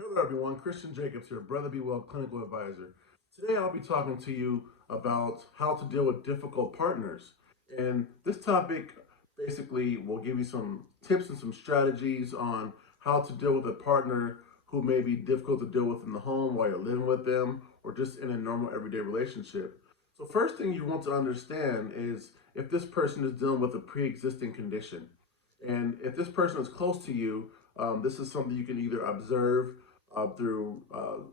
Hello everyone, Christian Jacobs here, Brother Be Well Clinical Advisor. Today I'll be talking to you about how to deal with difficult partners. And this topic basically will give you some tips and some strategies on how to deal with a partner who may be difficult to deal with in the home while you're living with them or just in a normal everyday relationship. So first thing you want to understand is if this person is dealing with a pre-existing condition. And if this person is close to you, this is something you can either observe through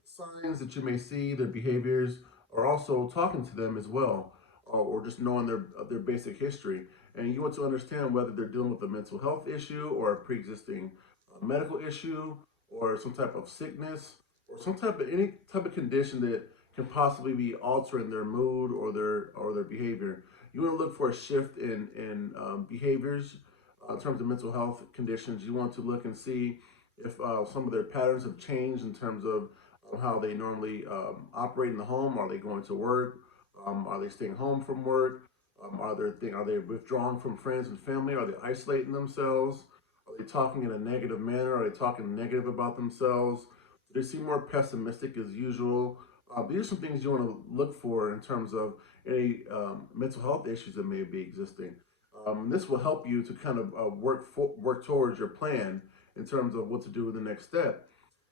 signs that you may see, their behaviors, or also talking to them as well, or just knowing their basic history. And you want to understand whether they're dealing with a mental health issue or a pre-existing medical issue or some type of sickness or some type of any type of condition that can possibly be altering their mood or their behavior. You want to look for a shift in behaviors in terms of mental health conditions. You want to look and see if some of their patterns have changed in terms of how they normally operate in the home. Are they going to work? Are they staying home from work? Are they withdrawing from friends and family? Are they isolating themselves? Are they talking in a negative manner? Are they talking negative about themselves? Do they seem more pessimistic as usual? These are some things you want to look for in terms of any mental health issues that may be existing. This will help you to kind of work towards your plan in terms of what to do in the next step.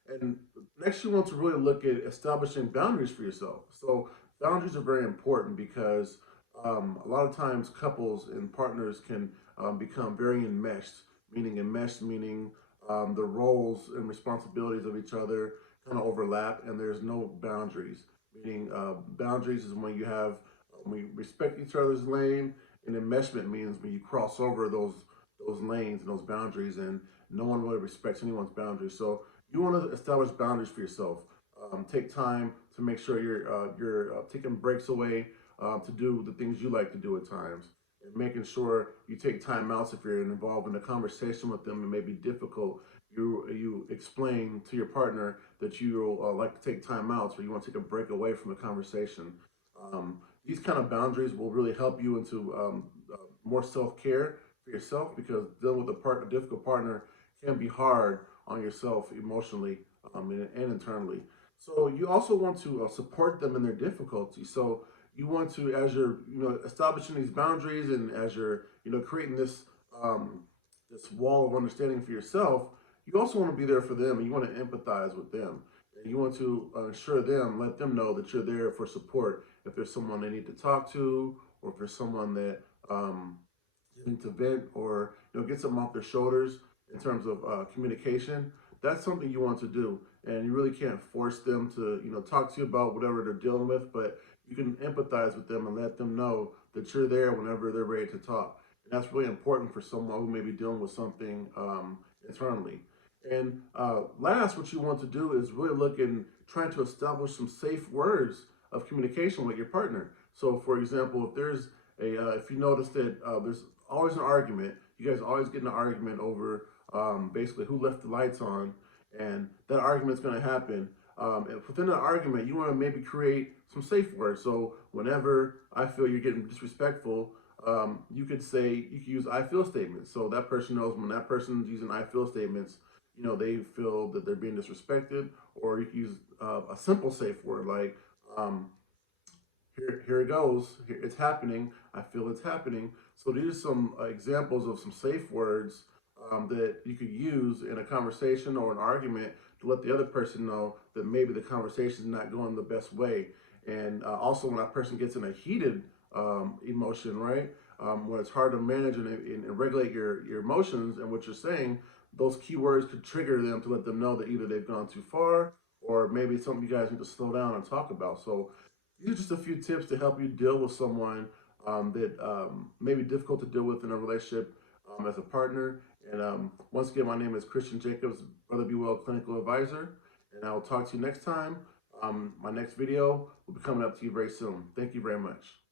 And next, you want to really look at establishing boundaries for yourself. So boundaries are very important because a lot of times couples and partners can become very enmeshed, meaning the roles and responsibilities of each other kind of overlap, and there's no boundaries. Meaning boundaries is when you respect each other's lane, and enmeshment means when you cross over those lanes and those boundaries, and no one really respects anyone's boundaries. So you want to establish boundaries for yourself. Take time to make sure you're taking breaks away to do the things you like to do at times, and making sure you take time outs if you're involved in a conversation with them. It may be difficult. You explain to your partner that you like to take time outs, or you want to take a break away from the conversation. These kind of boundaries will really help you into more self care for yourself, because dealing with a difficult partner can be hard on yourself emotionally and internally. So you also want to support them in their difficulty. So you want to, as you're establishing these boundaries, and as you're creating this wall of understanding for yourself, you also want to be there for them, and you want to empathize with them. And you want to let them know that you're there for support. If there's someone they need to talk to, or if there's someone that need to vent, or get something off their shoulders in terms of communication, that's something you want to do. And you really can't force them to talk to you about whatever they're dealing with, but you can empathize with them and let them know that you're there whenever they're ready to talk. And that's really important for someone who may be dealing with something internally. And last, what you want to do is really look in trying to establish some safe words of communication with your partner. So, for example, if you notice that there's always an argument, you guys always get in an argument over basically who left the lights on, and that argument's going to happen. And within that argument, you want to maybe create some safe words. So whenever I feel you're getting disrespectful, you could use I feel statements. So that person knows when that person's using I feel statements, they feel that they're being disrespected. Or you can use a simple safe word like, here it goes. Here, it's happening. I feel it's happening. So these are some examples of some safe words that you could use in a conversation or an argument to let the other person know that maybe the conversation is not going the best way. And also, when that person gets in a heated emotion, right, when it's hard to manage and regulate your emotions and what you're saying, those keywords could trigger them to let them know that either they've gone too far, or maybe it's something you guys need to slow down and talk about. So these are just a few tips to help you deal with someone that may be difficult to deal with in a relationship as a partner. And once again, my name is Christian Jacobs, Brother Be Well Clinical Advisor, and I will talk to you next time. My next video will be coming up to you very soon. Thank you very much.